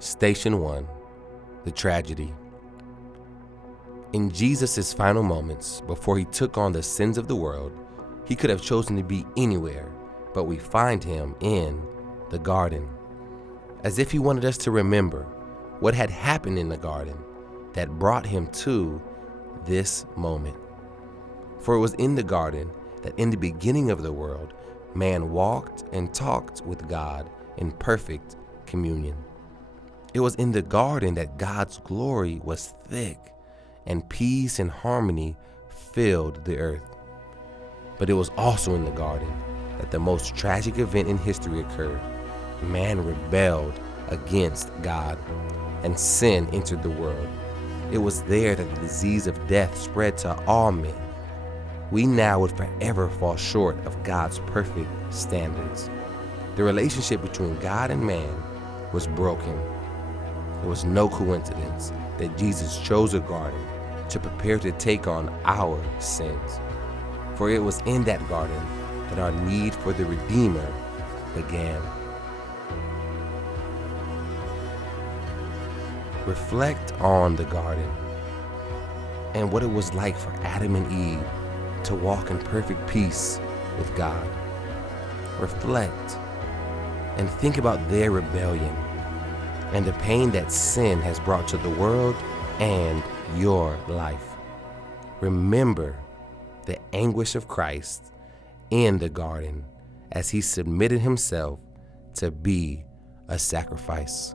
Station 1. The Tragedy. In Jesus' final moments, before he took on the sins of the world, he could have chosen to be anywhere, but we find him in the garden. As if he wanted us to remember what had happened in the garden that brought him to this moment. For it was in the garden that in the beginning of the world, man walked and talked with God in perfect communion. It was in the garden that God's glory was thick and peace and harmony filled the earth. But it was also in the garden that the most tragic event in history occurred. Man rebelled against God and sin entered the world. It was there that the disease of death spread to all men. We now would forever fall short of God's perfect standards. The relationship between God and man was broken. It was no coincidence that Jesus chose a garden to prepare to take on our sins. For it was in that garden that our need for the Redeemer began. Reflect on the garden and what it was like for Adam and Eve to walk in perfect peace with God. Reflect and think about their rebellion and the pain that sin has brought to the world and your life. Remember the anguish of Christ in the garden as he submitted himself to be a sacrifice.